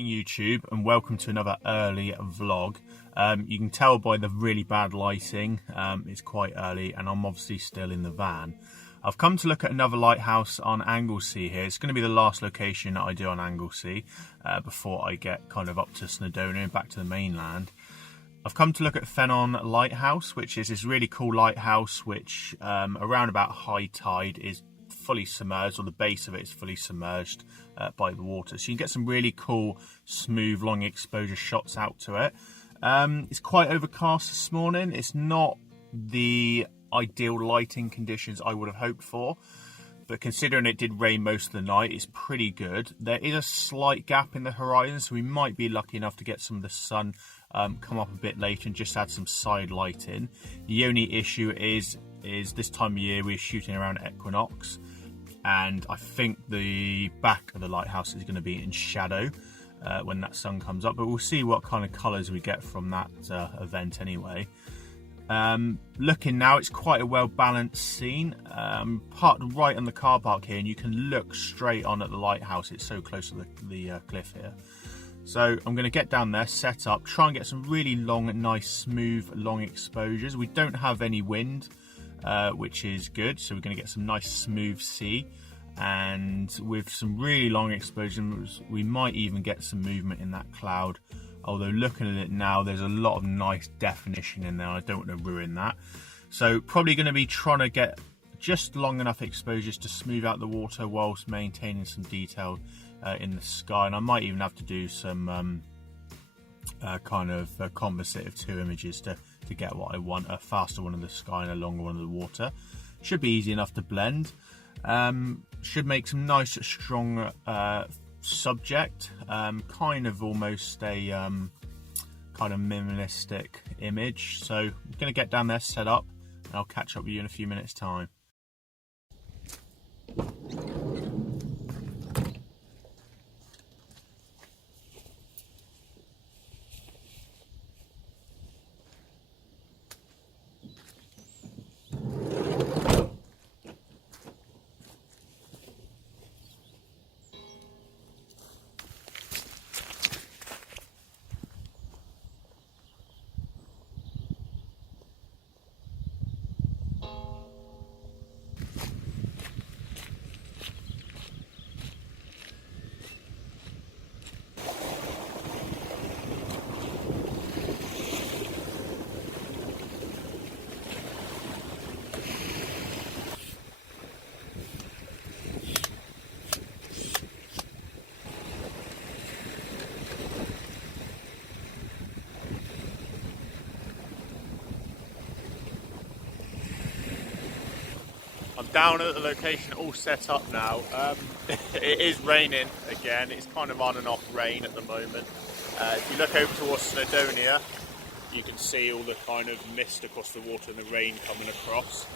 Morning YouTube, and welcome to another early vlog. You can tell by the really bad lighting, it's quite early and I'm obviously still in the van. I've come to look at another lighthouse on Anglesey here. It's going to be the last location that I do on Anglesey before I get kind of up to Snowdonia and back to the mainland. I've come to look at Penmon Lighthouse, which is this really cool lighthouse which around about high tide is fully submerged, or the base of it is fully submerged by the water. So you can get some really cool, smooth, long exposure shots out to it. It's quite overcast this morning. It's not the ideal lighting conditions I would have hoped for, but considering it did rain most of the night, it's pretty good. There is a slight gap in the horizon, so we might be lucky enough to get some of the sun come up a bit later and just add some side lighting. The only issue is this time of year we're shooting around equinox, and I think the back of the lighthouse is going to be in shadow when that sun comes up, but we'll see what kind of colours we get from that event anyway. Looking now, it's quite a well balanced scene. Parked right on the car park here, and you can look straight on at the lighthouse. It's so close to the cliff here. So I'm going to get down there, set up, try and get some really long, nice, smooth, long exposures. We don't have any wind, which is good, so we're going to get some nice smooth sea, and with some really long exposures we might even get some movement in that cloud. Although looking at it now, there's a lot of nice definition in there. I don't want to ruin that, so probably going to be trying to get just long enough exposures to smooth out the water whilst maintaining some detail in the sky. And I might even have to do some kind of composite of two images to get what I want, a faster one of the sky and a longer one of the water. Should be easy enough to blend. Should make some nice strong subject, kind of almost a kind of minimalistic image. So I'm going to get down there, set up, and I'll catch up with you in a few minutes time. I'm down at the location, all set up now. It is raining again. It's kind of on and off rain at the moment. If you look over towards Snowdonia, you can see all the kind of mist across the water and the rain coming across.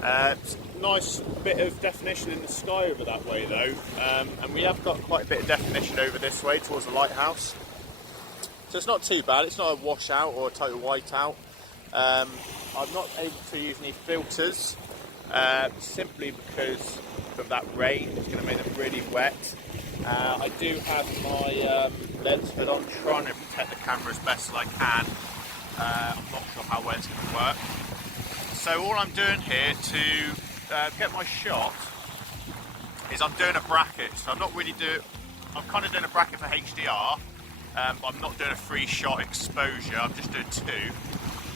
It's a nice bit of definition in the sky over that way though, and we have got quite a bit of definition over this way towards the lighthouse. So it's not too bad. It's not a washout or a total whiteout. I'm not able to use any filters. Simply because of that rain. It's going to make them really wet. I do have my lens hood on, trying to protect the camera as best as I can. I'm not sure how well it's going to work. So all I'm doing here to get my shot is I'm doing a bracket. So I'm kind of doing a bracket for HDR, but I'm not doing a 3-shot exposure. I'm just doing 2.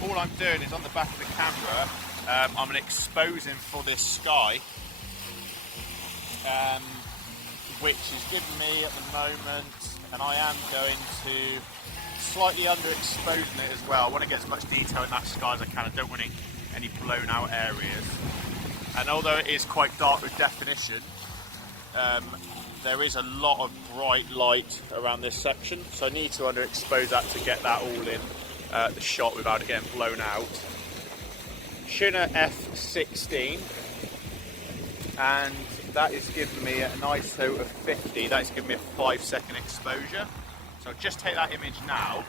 All I'm doing is on the back of the camera, I'm exposing for this sky, which is giving me at the moment, and I am going to slightly underexposing it as well. I want to get as much detail in that sky as I can. I don't want any blown out areas. And although it is quite dark with definition, there is a lot of bright light around this section, so I need to underexpose that to get that all in the shot without it getting blown out. Shooting f16, and that is giving me an ISO of 50. That is giving me a 5-second exposure. So I'll just take that image now.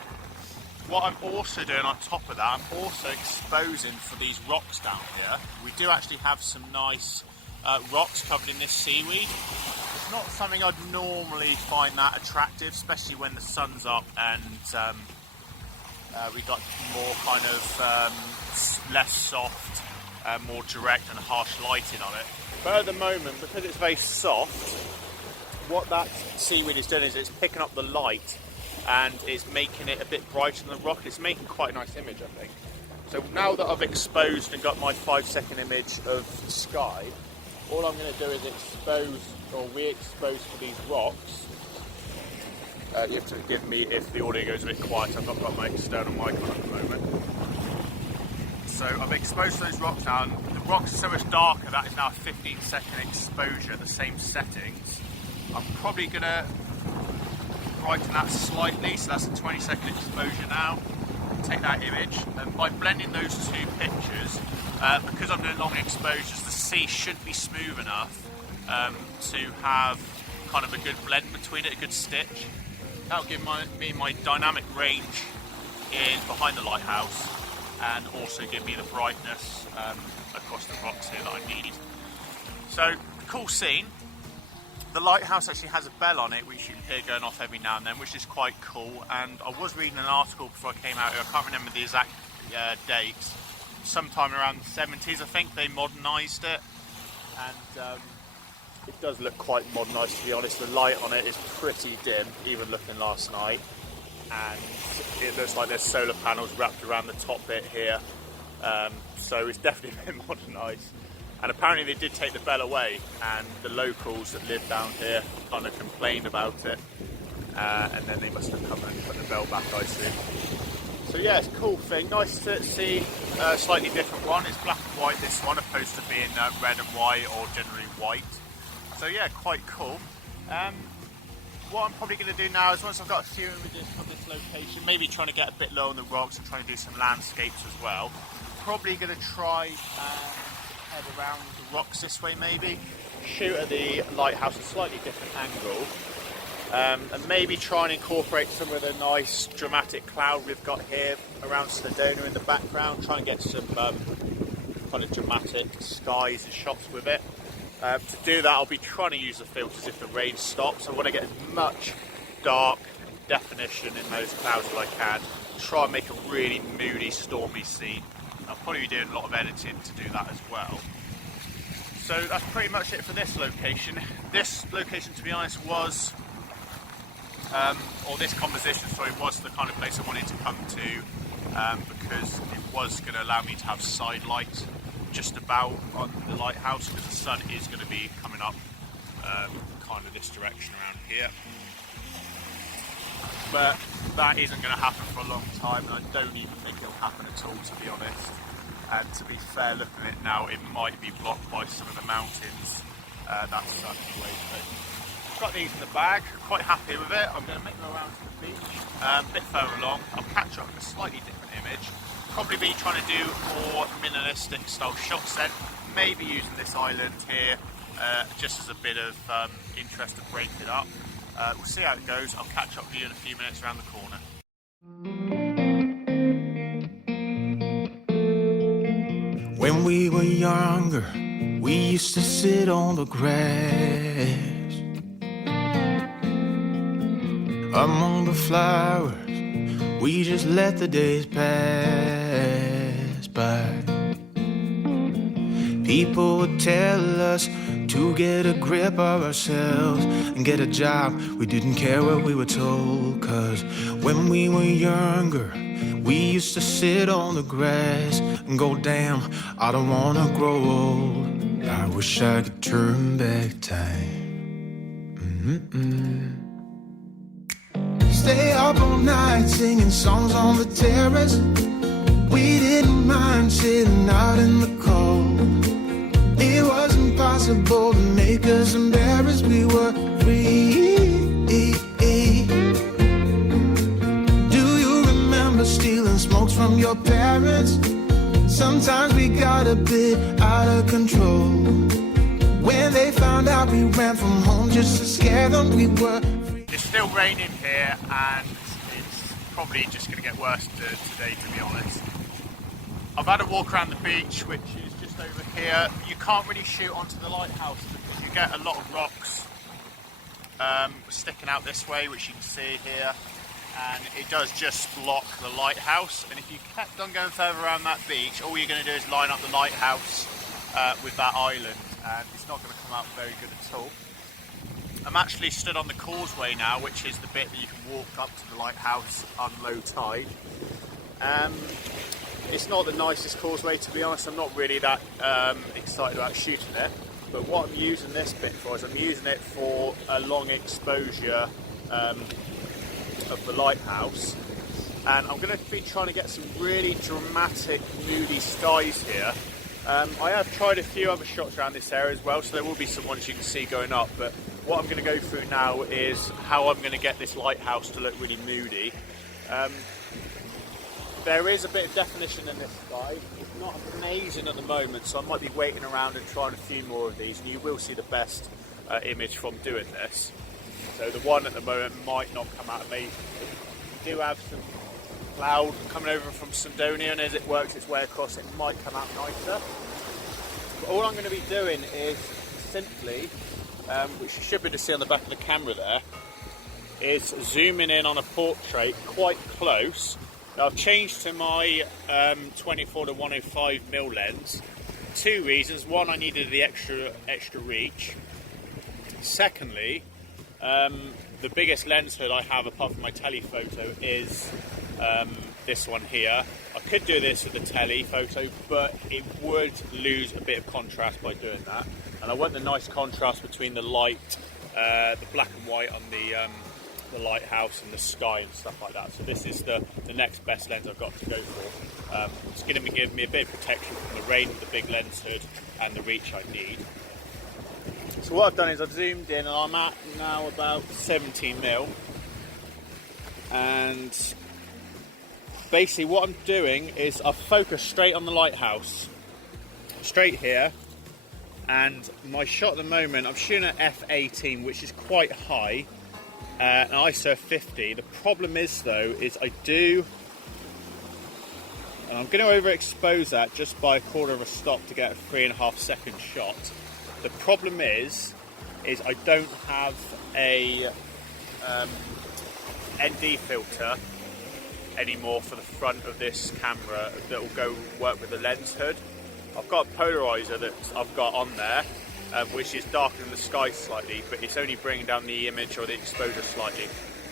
What I'm also doing on top of that, I'm also exposing for these rocks down here. We do actually have some nice rocks covered in this seaweed. It's not something I'd normally find that attractive, especially when the sun's up and we got more kind of less soft, more direct and harsh lighting on it. But at the moment, because it's very soft, what that seaweed is doing is it's picking up the light and it's making it a bit brighter than the rock. It's making quite a nice image, I think. So now that I've exposed and got my 5-second image of the sky, all I'm going to do is expose or re-expose for these rocks. You have to forgive me if the audio goes a bit quiet. I've not got my external mic on at the moment. So I've exposed those rocks now, and the rocks are so much darker. That is now a 15-second exposure at the same settings. I'm probably going to brighten that slightly, so that's a 20-second exposure now. Take that image, and by blending those two pictures, because I'm doing long exposures, the sea should be smooth enough to have kind of a good blend between it, a good stitch. That'll give me my dynamic range in behind the lighthouse, and also give me the brightness across the rocks here that I need. So, cool scene. The lighthouse actually has a bell on it, which you can hear going off every now and then, which is quite cool. And I was reading an article before I came out here, I can't remember the exact dates, sometime around the 70s I think they modernised it, and it does look quite modernised, to be honest. The light on it is pretty dim, even looking last night, and it looks like there's solar panels wrapped around the top bit here, so it's definitely been modernised. And apparently they did take the bell away, and the locals that live down here kind of complained about it, and then they must have come and put the bell back, I assume. So yeah, it's a cool thing. Nice to see a slightly different one. It's black and white, this one, opposed to being red and white or generally white. So yeah, quite cool. What I'm probably going to do now is, once I've got a few images from this location, maybe trying to get a bit low on the rocks and trying to do some landscapes as well, probably going to try and head around the rocks this way, maybe shoot at the lighthouse at a slightly different angle, and maybe try and incorporate some of the nice dramatic cloud we've got here around Snowdonia in the background, trying to get some kind of dramatic skies and shots with it. To do that, I'll be trying to use the filters if the rain stops. I want to get as much dark definition in those clouds as I can, try and make a really moody, stormy scene. I'll probably be doing a lot of editing to do that as well. So that's pretty much it for this location. This location, to be honest, was, or this composition, sorry, was the kind of place I wanted to come to, because it was going to allow me to have side light just about on the lighthouse, because the sun is going to be coming up kind of this direction around here. But that isn't going to happen for a long time, and I don't even think it'll happen at all, to be honest. And to be fair, looking at it now, it might be blocked by some of the mountains, that sun anyway. But I've got these in the bag, quite happy with it. I'm going to make them around to the beach, a bit further along. I'll catch up with a slightly different image. Probably be trying to do more minimalistic style shots then, maybe using this island here just as a bit of interest to break it up. We'll see how it goes. I'll catch up with you in a few minutes around the corner. When we were younger, we used to sit on the grass among the flowers. We just let the days pass by. People would tell us to get a grip of ourselves and get a job. We didn't care what we were told, 'cause when we were younger, we used to sit on the grass and go, damn, I don't wanna grow old. I wish I could turn back time. Stay up all night singing songs on the terrace. We didn't mind sitting out in the cold. It was impossible to make us embarrassed. We were free. Do you remember stealing smokes from your parents? Sometimes we got a bit out of control. When they found out we ran from home just to scare them, we were free. It's still raining here, and it's probably just going to get worse today, to be honest. I've had a walk around the beach, which is just over here, you can't really shoot onto the lighthouse because you get a lot of rocks sticking out this way, which you can see here, and it does just block the lighthouse. And if you kept on going further around that beach, all you're going to do is line up the lighthouse with that island, and it's not going to come out very good at all. I'm actually stood on the causeway now, which is the bit that you can walk up to the lighthouse on low tide. It's not the nicest causeway, to be honest. I'm not really that excited about shooting it, but what I'm using this bit for is I'm using it for a long exposure of the lighthouse, and I'm going to be trying to get some really dramatic, moody skies here. I have tried a few other shots around this area as well, so there will be some ones you can see going up, but what I'm going to go through now is how I'm going to get this lighthouse to look really moody. There is a bit of definition in this sky. It's not amazing at the moment, so I might be waiting around and trying a few more of these, and you will see the best image from doing this. So the one at the moment might not come out amazing. We do have some cloud coming over from Snowdonia, and as it works its way across, it might come out nicer. But all I'm going to be doing is simply, which you should be able to see on the back of the camera there, is zooming in on a portrait quite close. Now, I've changed to my 24 to 105mm lens. Two reasons. One, I needed the extra reach. Secondly, the biggest lens hood I have apart from my telephoto is this one here. I could do this with the telephoto, but it would lose a bit of contrast by doing that. And I want the nice contrast between the light, the black and white on the lighthouse and the sky and stuff like that. So this is the next best lens I've got to go for. It's going to be giving me a bit of protection from the rain with the big lens hood and the reach I need. So what I've done is I've zoomed in, and I'm at now about 17mm, and basically what I'm doing is I've focused straight on the lighthouse, straight here, and my shot at the moment, I'm shooting at f/18, which is quite high, and ISO 50. The problem is though, is I do, and I'm going to overexpose that just by a quarter of a stop to get a 3.5 second shot. The problem is I don't have a ND filter anymore for the front of this camera that will go work with the lens hood. I've got a polarizer that I've got on there, which is darkening the sky slightly, but it's only bringing down the image or the exposure slightly.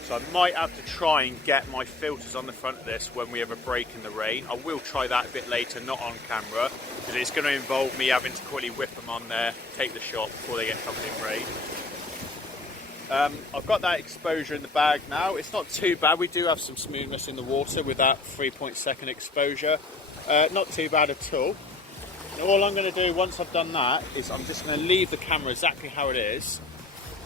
So I might have to try and get my filters on the front of this when we have a break in the rain. I will try that a bit later, not on camera, because it's going to involve me having to quickly whip them on there, take the shot before they get covered in rain. I've got that exposure in the bag now. It's not too bad. We do have some smoothness in the water with that 3.2 exposure. Not too bad at all. And all I'm going to do once I've done that is I'm just going to leave the camera exactly how it is.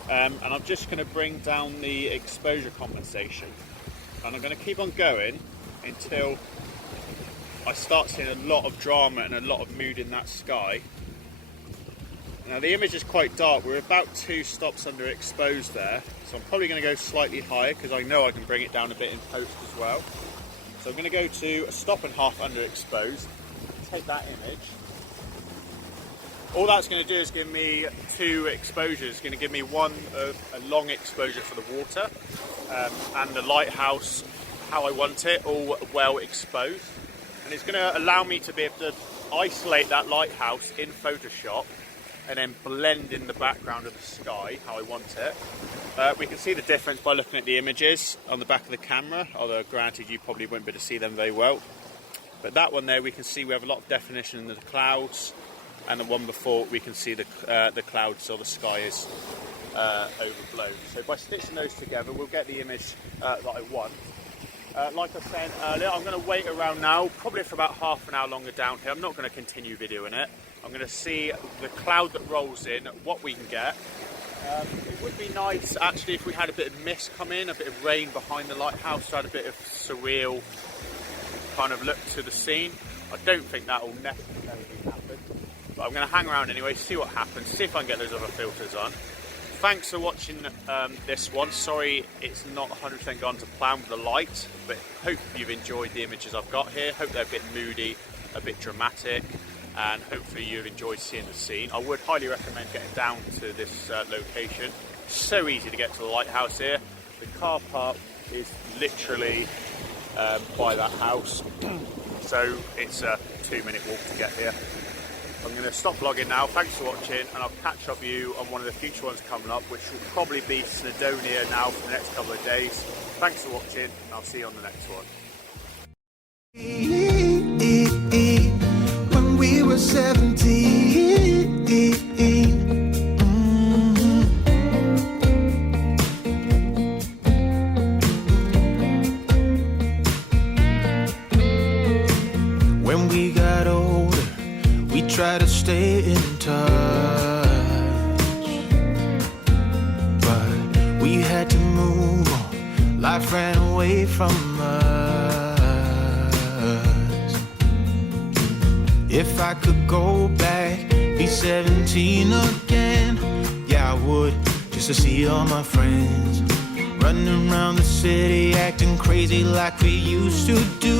And I'm just going to bring down the exposure compensation, and I'm going to keep on going until I start seeing a lot of drama and a lot of mood in that sky. Now the image is quite dark, we're about 2 stops underexposed there, so I'm probably going to go slightly higher because I know I can bring it down a bit in post as well. So I'm going to go to a 1.5 stops underexposed, take that image. All that's going to do is give me 2 exposures. It's going to give me one a long exposure for the water and the lighthouse how I want it, all well exposed. And it's going to allow me to be able to isolate that lighthouse in Photoshop and then blend in the background of the sky how I want it. We can see the difference by looking at the images on the back of the camera, although granted you probably won't be able to see them very well. But that one there, we can see we have a lot of definition in the clouds. And the one before, we can see the clouds or the sky is overblown. So by stitching those together, we'll get the image that I want. Like I said earlier, I'm going to wait around now, probably for about half an hour longer down here. I'm not going to continue videoing it. I'm going to see the cloud that rolls in, what we can get. It would be nice, actually, if we had a bit of mist come in, a bit of rain behind the lighthouse, so had a bit of surreal kind of look to the scene. I don't think that will necessarily happen. But I'm going to hang around anyway, see what happens, see if I can get those other filters on. Thanks for watching this one. Sorry it's not 100% gone to plan with the light, but hope you've enjoyed the images I've got here. Hope they're a bit moody, a bit dramatic. and hopefully you've enjoyed seeing the scene. I would highly recommend getting down to this location. So easy to get to the lighthouse here. The car park is literally by that house, so it's a 2-minute walk to get here. I'm going to stop vlogging now. Thanks for watching, and I'll catch up with you on one of the future ones coming up, which will probably be Snowdonia now for the next couple of days. Thanks for watching, and I'll see you on the next one. When we were 17, when we got older, we tried to stay in touch, but we had to move on. Life ran away from us. If I could go back, be 17 again, yeah, I would, just to see all my friends running around the city, acting crazy like we used to do.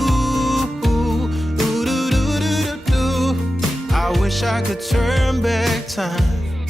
I wish I could turn back time.